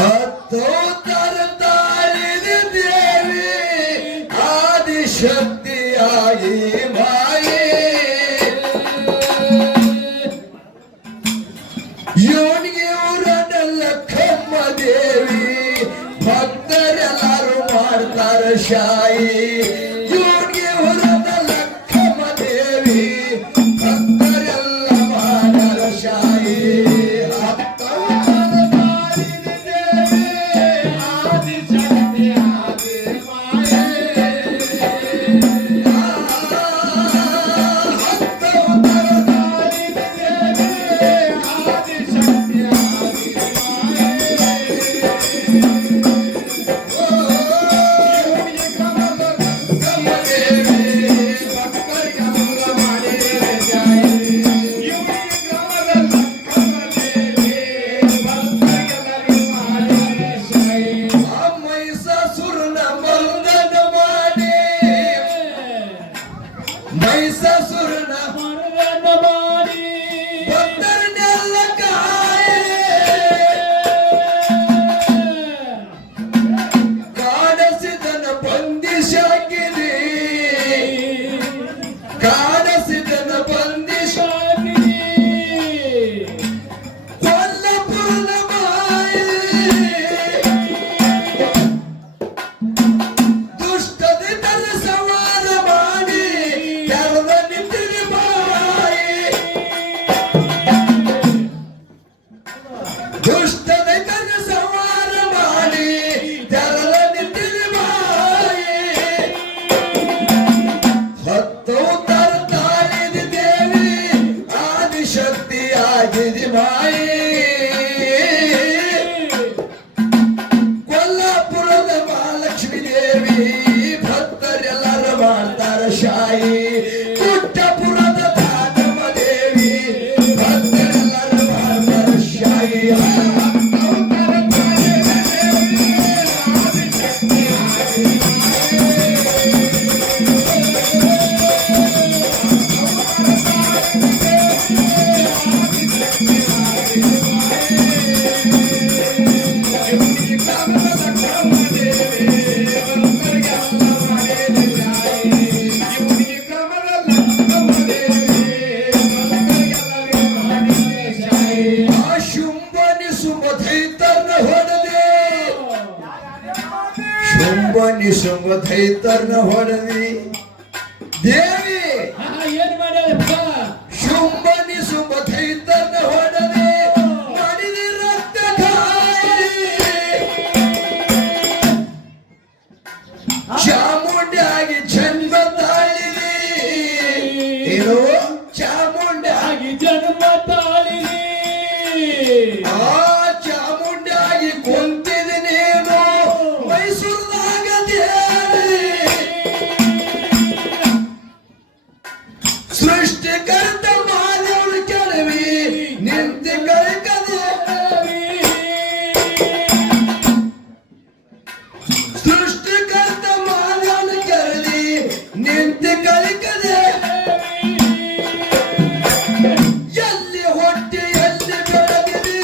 ಹತ್ತೋತ್ತರ ತಾಳಿದ ದೇವಿ ಆದಿಶಕ್ತಿಯಾಗಿ ಮಾಯೆ ಯೋನಿಗೆ ಊರನೆಲ್ಲ ಕಮ್ಮ ದೇವಿ ಭಕ್ತರೆಲ್ಲರೂ ಮಾಡ್ತಾರ ಶಾಯಿ ಯೋನಿಗೆ ಊರನೆಲ್ಲ ಕಮ್ಮ ದೇವಿ ಭಕ್ತರೆಲ್ಲ ಮಾಡ್ತಾರ ಶಾಯಿ ಮೈಸಾಸುರನ ಮರಣ ಮಾಡಿ ಭಕ್ತರನ್ನೆಲ್ಲ ಕಾಣಿಸಿದನ ಬಂದಿಶಾಕಿರಿ ಕಾಣಿಸಿದನ ಬಂದಿಶಾಕಿರಿ ಕೊಲ್ಲಪುರದ ಮಾಯೆ ದುಷ್ಟದಿದ್ದರ ಸವಾರ ಮಾಡಿ ದುಷ್ಟದೈತನ ಸಂಹಾರ ಮಾಡಿ ತೆರದ ನಿಂತಿದೆ ಬಾಯಿ ಹತ್ತೋತ್ತರ ತಾಳಿದ ದೇವಿ ಆದಿಶಕ್ತಿಯಾಗಿದೆ ಮಾಯಿ ಕೊಲ್ಲಾಪುರದ ಮಹಾಲಕ್ಷ್ಮೀ ದೇವಿ ಭಕ್ತರೆಲ್ಲರ ಮಾಡ್ತಾರ ಶಾಯಿ ಪುಟ್ಟಪುರದ ದಾನಮ್ಮ ದೇವಿ ಭಕ್ತರೆಲ್ಲರ ಮಾಡ್ತಾರ ಶಾಯಿ ಶುಂಭನಿ ಶುಂಭಧೈತರ್ನ ಹೊಡೆದಿ ದೇವಿ ಏನ್ ಮಾಡ್ಯಾಳಪ್ಪ ಶುಂಭನಿ ಶುಂಭಧೈತರ್ನ ಹೊಡೆದಿ ಮಾಡಿದ ರಕ್ತ ಚಾಮುಂಡಿಯಾಗಿ ಜನ್ಮ ತಾಳಿದಿ ಏನು ಚಾಮುಂಡಿಯಾಗಿ ಜನ್ಮ ತಾಳಿದಿ ಆ ಚಾಮುಂಡಿಯಾಗಿ ಕುಂತಿದಿ ನೀನು ಮೈಸೂರಿನಾಗ ದೇವಿ ಸೃಷ್ಟಿಕರ್ತ ಮಾನವನ ಕೆಳವಿ ನಿಂತಿ ಕಲಿಕದೇವಿ ಸೃಷ್ಟಿಕರ್ತ ಮಾನವನ ಕೆಳವಿ ನಿಂತಿ ಕಲಿಕದೇವಿ ಎಲ್ಲಿ ಹೊಟ್ಟೆ ಎಲ್ಲಿ ಬೆಳೆದಿದೆ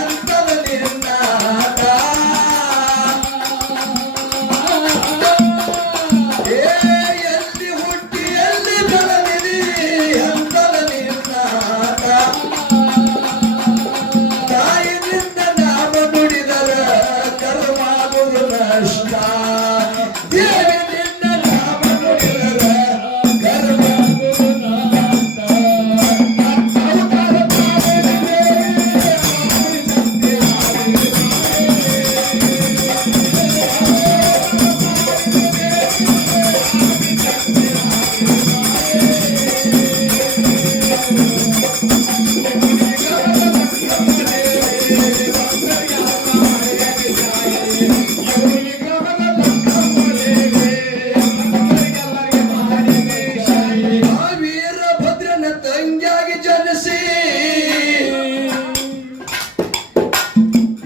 ಅಂತದ ನಿರ್ನಾಟ ಎಲ್ಲಿ ಹುಟ್ಟಿ ಎಲ್ಲಿ ಬೆಳೆದಿದೆ ಅಂತದ ನಿರ್ನಾಟ ತಾಯಿನಿಂದ ನಾಮ ನುಡಿದರ ಕರ್ಮಾಗುವುದು ನಷ್ಟ ದೇವಿನಿಂದ ನಾಮ ನುಡಿದರ ಕರ್ಮಾಗುವುದು ವೀರಭದ್ರನ ತಂಗಿಯಾಗಿ ಜನಿಸಿ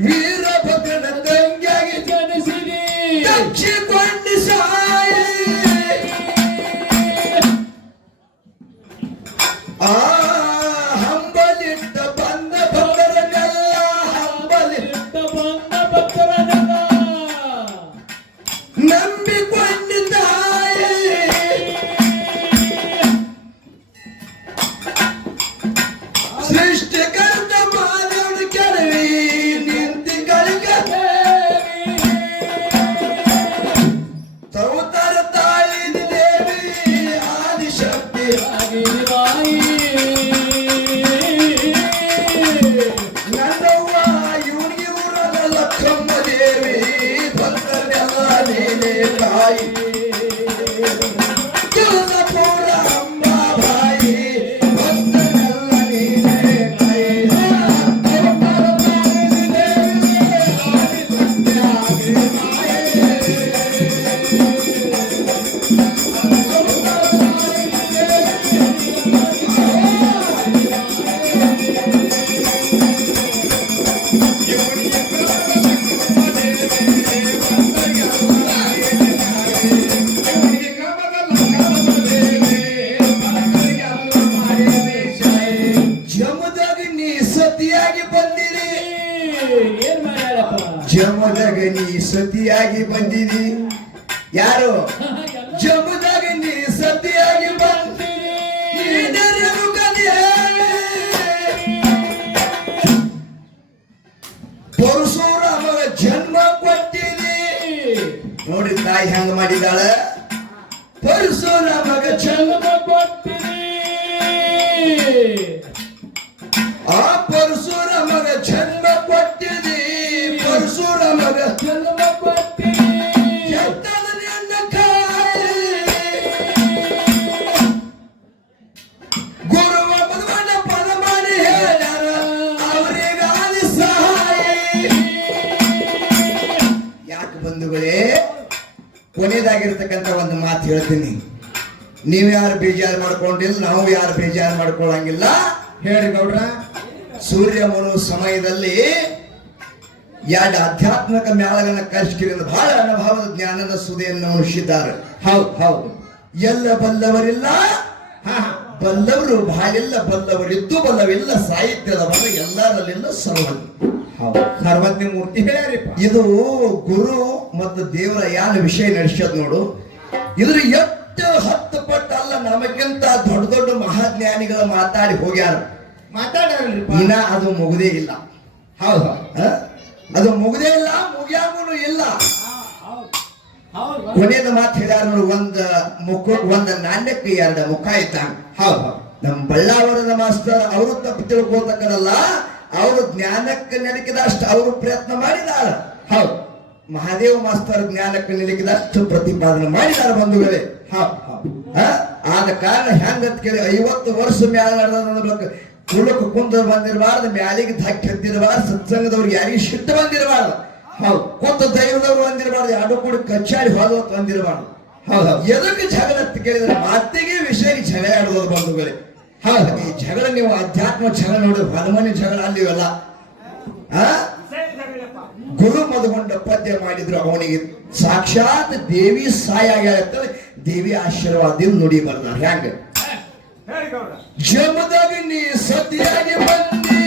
ವೀರಭದ್ರನ ತಂಗಿಯಾಗಿ ಜನಿಸಿದಿ ದಕ್ಷಿಕೊಂಡಿ ಸಾಯಿ ಆ ಹಂಬಲಿಟ್ಟ ಬಂದ ಭಕ್ತರನ್ನೆಲ್ಲ ಹಂಬಲಿಟ್ಟ ಬಂದ ತಾಯಿ ಕೆಲಸ ಪೂರ ಅಂಬಾಬಾಯಿ ಭಕ್ತರೆಲ್ಲ ನೀನೇ ತಾಯಿ ಜಮದಾಗ ನೀ ಸತಿಯಾಗಿ ಬಂದಿರಿ ಏನ್ ಮಾಡ್ಯಾಳಪ್ಪ ಜಮದಾಗ ನೀ ಸತಿಯಾಗಿ ಬಂದಿರಿ ಯಾರು ಜಮದಾಗ ನೀ ಸತಿಯಾಗಿ ಬಂದಿರಿ ನೀನೆರಡು ಕಲಿಯಲಿ. ಪರಶುರಾಮಗ ಜನ್ಮ ಕೊಟ್ಟಿರಿ ನೋಡಿ ತಾಯಿ ಹೆಂಗ ಮಾಡಿದಾಳ ಪರಶುರಾಮಗ ಜನ್ಮ ಜನ್ಮ ಕೊಟ್ಟಿರಿ ಆ ಪರಶುರಾಮಗ ಜನ್ಮ ಕೊಟ್ಟಿರಿ ಪರಶುರಾಮಗ ಜನ್ಮ ಕೊಟ್ಟಿರಿ ಎಂತದ ನಿನ್ನ ಕಾಯಿ ಗುರುವ ಬದವಣ್ಣ ಪದ ಮಾಡಿ ಹೇಳ್ಯಾರ ಅವರಿಗಾದಿ ಸಹಾಯ ಯಾಕೆ ಬಂಧುಗಳೇ ಕೊನೆಯದಾಗಿರ್ತಕ್ಕಂಥ ಒಂದು ಮಾತು ಹೇಳ್ತೀನಿ ನೀವು ಯಾರು ಬೇಜಾರು ಮಾಡ್ಕೊಂಡಿಲ್ಲ ನಾವು ಯಾರು ಬೇಜಾರು ಮಾಡ್ಕೊಳ್ಳಂಗಿಲ್ಲ ಹೇಳಿ ಗೌಡ್ರ ಸೂರ್ಯ ಮುಳುವ ಸಮಯದಲ್ಲಿ ಎರಡು ಆಧ್ಯಾತ್ಮಿಕ ಮೇಳಗಳನ್ನ ಕಲಿಸ್ಕಿರಿಂದ ಬಹಳ ಅನುಭವದ ಜ್ಞಾನದ ಸುದೆಯನ್ನು ಉಣಿಸಿದ್ದಾರೆ ಹೌದು ಹೌದು ಎಲ್ಲ ಬಲ್ಲವರಿಲ್ಲ ಬಲ್ಲವರು ಬಹಳೆಲ್ಲ ಬಲ್ಲವರಿದ್ದು ಬಲ್ಲವಿಲ್ಲ ಸಾಹಿತ್ಯದ ಬಲ್ಲ ಎಲ್ಲರಲ್ಲಿಲ್ಲ ಸರ್ವಜ್ಞ ಸರ್ವಜ್ಞ ಮೂರ್ತಿ ಹೇಳ್ಯಾರಿಪ್ಪ. ಇದು ಗುರು ಮತ್ತು ದೇವರ ಯಾನ ವಿಷಯ ನಡೆಸೋದು ನೋಡು ಇದ್ರ ಎಷ್ಟು 10 ಪಟ್ಟು ಅಲ್ಲ ನಮಗಿಂತ ದೊಡ್ಡ ದೊಡ್ಡ ಮಹಾಜ್ಞಾನಿಗಳು ಮಾತಾಡಿ ಹೋಗ್ಯಾರ ಮಾತಾಡ್ಯಾರಲ್ರಿಪ್ಪ. ಇನ್ನ ಅದು ಮುಗುದೇ ಇಲ್ಲ ಹೌದು ಹ? ಅದು ಮುಗುದೇ ಇಲ್ಲ ಮುಗಿಯಾಮನು ಇಲ್ಲ ಹೌದು ಕೊನೆಯದ ಮಾತು ಹೇಳ್ಯಾರ ನೋಡು ಒಂದ್ ನಾಣ್ಯಕ್ಕೆ 2 ಮುಖ ಇದ್ದಂಗ ಹೌದು ನಮ್ಮ ಬಳ್ಳಾವರದ ಮಾಸ್ತರ್ ಅವರು ತಪ್ಪು ತಿಳ್ಕೋತಕ್ಕನಲ್ಲ ಅವರು ಜ್ಞಾನಕ್ಕೆ ನಡಕಿದಷ್ಟು ಅವರು ಪ್ರಯತ್ನ ಮಾಡಿದಾರ ಹೌದು ಮಹಾದೇವ ಮಾಸ್ತರ್ ಜ್ಞಾನಕ್ಕೆ ನಿಲುಕಿದಷ್ಟು ಪ್ರತಿಪಾದನೆ ಮಾಡಿದ್ದಾರೆ ಬಂಧುಗಳೇ ಆದ ಕಾರಣ ಹೆಂಗಂತ ಕೇಳಿ 50 ವರ್ಷ ಮ್ಯಾಲ ನಡೆದ ಕುಲಕ್ಕೆ ಕುಂದ ಬಂದಿರಬಾರ್ದು ಮ್ಯಾಲಿಗೆ ಧಕ್ಕೆ ಹತ್ತಿರಬಾರ್ದು ಸತ್ಸಂಗದವ್ರಿಗೆ ಯಾರಿಗೆ ಸಿಟ್ಟು ಬಂದಿರಬಾರ್ದು ಹೌದು ಕೂತ ದೈವದವ್ರು ಬಂದಿರಬಾರ್ದು ಎರಡು ಕೂಡ ಕಚ್ಚಾಡಿ ಹೋದವತ್ತು ಬಂದಿರಬಾರ್ದು ಹೌದು ಎದಕ್ಕೆ ಜಗಳ ಅಂತ ಕೇಳಿದ್ರೆ ಮಾತಿಗೆ ವಿಷಯ ಜಗಳ ಆಡೋದು ಬಂಧುಗಳೇ ಹೌದು ಈ ಜಗಳ ನೀವು ಅಧ್ಯಾತ್ಮ ಜಗಳ ನೋಡಿ ಹೊಲಮನೆ ಜಗಳ ಅಲ್ಲಿವಲ್ಲ ಗುರು ಮದುಗೊಂಡ ಪದ್ಯ ಮಾಡಿದ್ರು ಅವನಿಗೆ ಸಾಕ್ಷಾತ್ ದೇವಿ ಸಹಾಯ ಆಗ್ಯಾಳ ದೇವಿ ಆಶೀರ್ವಾದ ನುಡಿ ಬರ್ದಾರ ಹೆಂಗ ಜಮದಾಗ ನೀ ಸತಿಯಾಗಿ ಬಂದಿ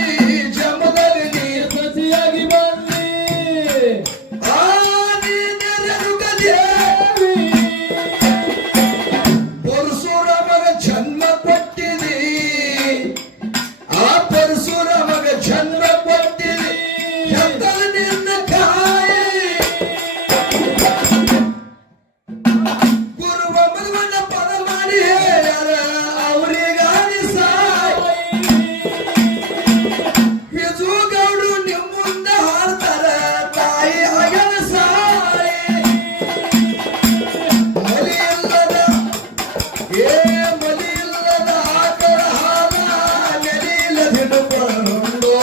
ಜಮದಾಗ ನೀ ಸತಿಯಾಗಿ ಬಂದಿ ಆ ನೀನೆರಡು ಗದೇವಿ ಪರಶುರಾಮಗ ಜನ್ಮ ಕೊಟ್ಟಿದಿ ಆ ಪರಶುರಾಮಗ ಜನ್ಮ ಕೊಟ್ಟಿದಿ ಎಂತದ ನಿನ್ನ ಕಾಯಿ ಗುರುವ ಮದುವಣ್ಣ ಪದ ಮಾಡಿ ಹೇಳ್ಯಾರ ಅವರಿಗಾದಿ ಸಾಯ ಹಿಜು ಗೌಡ್ರು ನಿಮ್ಮ ಮುಂದೆ ಹಾಡ್ತಾರ ತಾಯಿ ಅಗನ ಸಾಯ ಮಲಿ ಇಲ್ಲದ ಮಲಿ ಇಲ್ಲದ ಆಕಳ ಹಾಲ ನೆಲಿಲದಿಡುಕೊಂಡು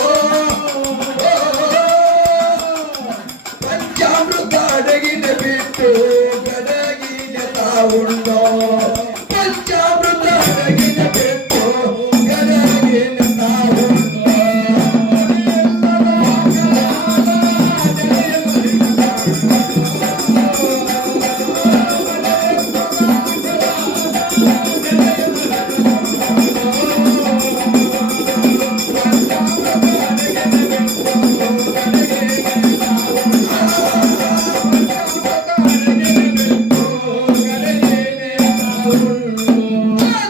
ಪಂಚಾಮೃತ ಅಡಗಿನ ಬಿಟ್ಟು ಗಡಗಿನ ತಾವುಂಡೋ ಪಂಚಾಮೃತ ಅಡಗಿನ ಬಿಟ್ಟು ಗಡಗಿನ ತಾವುಂಡೋ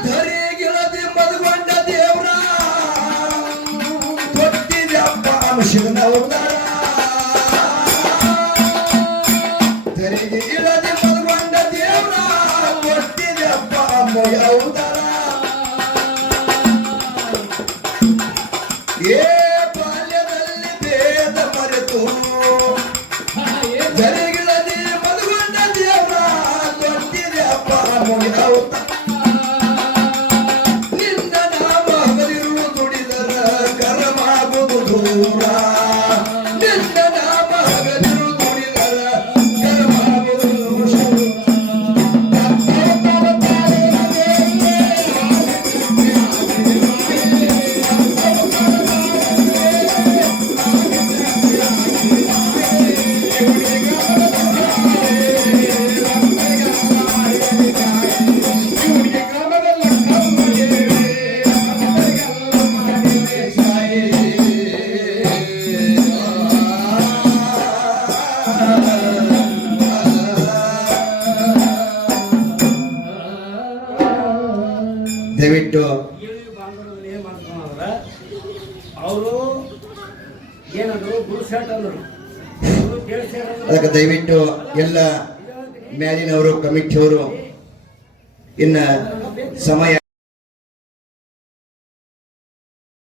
ಧರೆಗಿಳದೆ ಮದುಗೊಂಡ ದೇವ್ರ ಕೊಟ್ಟಿದ್ಯಪ್ಪ ಶಿವನ ಅವತಾರ ಧರೆಗೆ ಇಳದೆ ಮದುಗೊಂಡ ದೇವ್ರ ಕೊಟ್ಟಿದ್ಯಪ್ಪ ಅಮ್ಮಯ್ಯ ಅವತಾರ ಏ ಬಾಲ್ಯದಲ್ಲಿ ಭೇದ ಮರೆತು ಧರೆಗಿಳದೆ ಮದುಗೊಂಡ ದೇವ್ರ ದಯವಿಟ್ಟು ಇಳಿ ಬಾಂಧವ್ರಲ್ಲಿ ಏನ್ ಮಾಡ್ಕೊಂಡ್ರ ಅವರು ಏನಂದ್ರು ಗುರು ಶರ್ಟ್ ಅಂದ್ರು ಗುರು ಕೇಳಿಸ್ಯಾರ ಅದಕ್ಕೆ ದಯವಿಟ್ಟು ಎಲ್ಲ ಮ್ಯಾಲಿನವರು ಕಮಿಟಿಯವರು ಇನ್ನ ಸಮಯ